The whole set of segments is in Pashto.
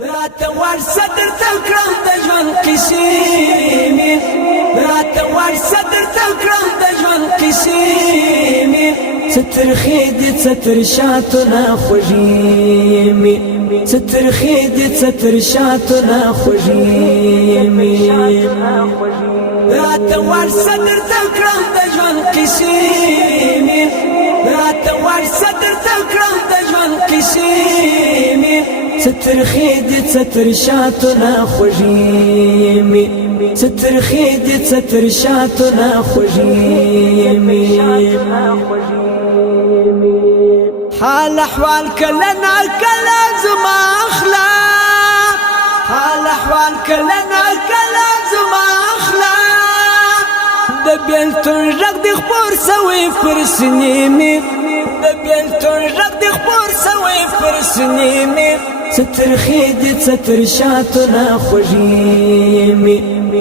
راته ورسه درته کړم د ژوند قصې مې راته ورسه درته کړم د ژوند قصې مې څه ترخې دي څه تر شاتو نه خوږې مې څه ترخې دي څه تر شاتو نه خوږې مې راته ورسه درته کړم د ژوند قصې مې راته ورسه درته کړم د ژوند قصې مې څه ترخې دي څه تر شاتو نه خوږې مې څه ترخې دي څه تر شاتو نه خوږې مې حال احوال کله نا کله زما اخلا حال احوال کله نا کله زما اخلا د بیلتون غږ د خپور سوی پر سینې مې د بیلتون غږ د خپور سوی پر سینې مې څه ترخې دي څه تر شاتو نه خوږې مې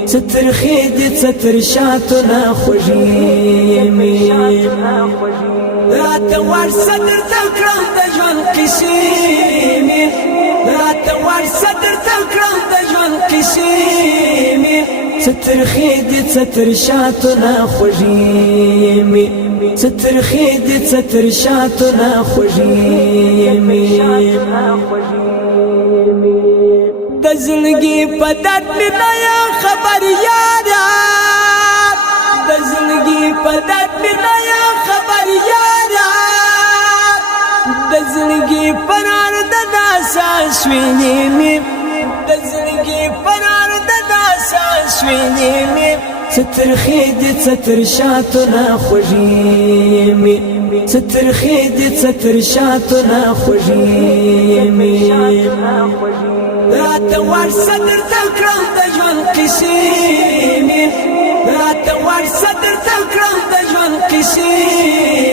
څه ترخې دي څه تر شاتو نه خوږې مې راته ورسه درته کړم د ژوند قصې مې راته ورسه درته کړم د ژوند قصې مې څه ترخې دي څه تر شاتو نه خوږې مې څه ترخې دي څه تر شاتو نه خوږې مې د زړګي په درد مې نه یا خبر یاره د زړګي په درد مې نه یا خبر یاره د زړګي په نار د ناسا شوینې مې د زړګي په نار د ناسا شوینې مې څه ترخې دي څه تر شاتو نه خوږې مې څه ترخې دي څه تر شاتو نه خوږې مې راته ورسه درته کړم د ژوند قصې مې راته ورسه درته کړم د ژوند قصې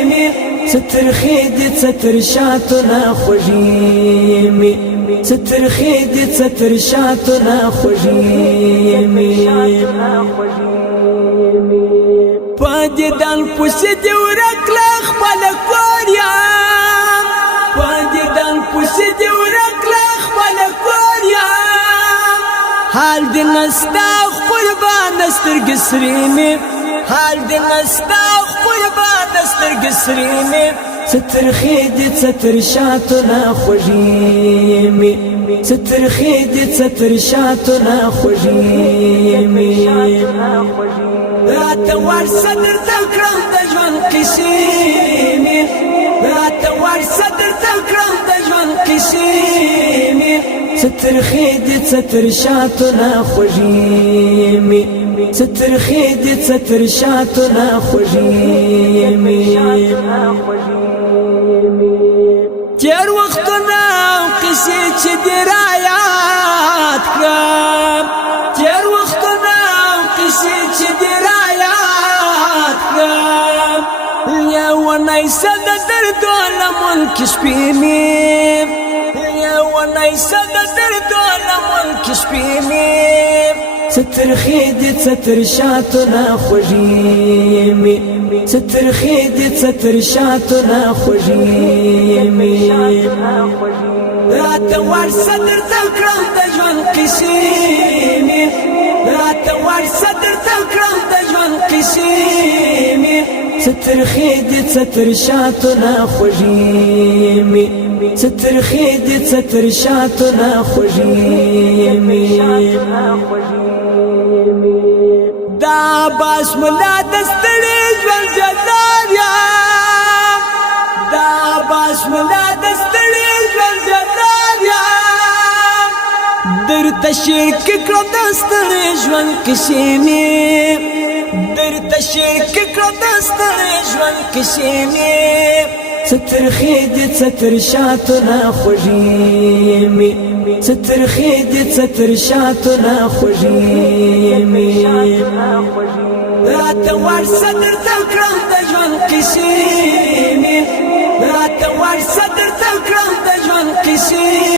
مې څه ترخې دي څه تر شاتو نه خوږې مې څه ترخې دي څه تر شاتو نه خوږې مې په دیدن پسې دې ورکړه خپل کور یم په دیدن پسې دې ورکړه خپل کور یم حال دې نسته قربان سترګې سرې مې حال دې نسته قربان سترګې سرې مې څه ترخې دي څه تر شاتو نه خوږې مې څه ترخې دي څه تر شاتو نه خوږې مې راته ورسه درته کړم د ژوند قصې مې راته ورسه درته کړم د ژوند قصې مې څه ترخې دي څه تر شاتو نه خوږې مې څه ترخې دي څه تر شاتو نه خوږې مې تېر وختونه قصې چې دې رایاد کړم تېر وختونه قصې چې دې رایاد کړم لیونی څه د دردو لمن کې شپې مې لیونی څه د دردو لمن کې شپې مې څه ترخې دي څه تر شاتو نه خوږې مې څه ترخې دي څه تر شاتو نه خوږې مې راته ورسه درته کړم د ژوند قصې مې راته ورسه درته کړم د ژوند قصې مې څه ترخې دي څه تر شاتو نه خوږې مې څه ترخې دي څه تر شاتو نه خوږې مې دا باس ملا د ستړي ژوند جزار یم دا باس ملا د ستړي ژوند جزار یم درته شعر کې کړم د ستړي ژوند کیسې مې درته شعر کې کړم د ستړي ژوند کیسې مې څه ترخې دي څه تر شاتو نه خوږې مې څه ترخې دي څه تر شاتو نه خوږې مې راته ورسه درته کړم د ژوند قصې مې راته ورسه درته کړم د ژوند قصې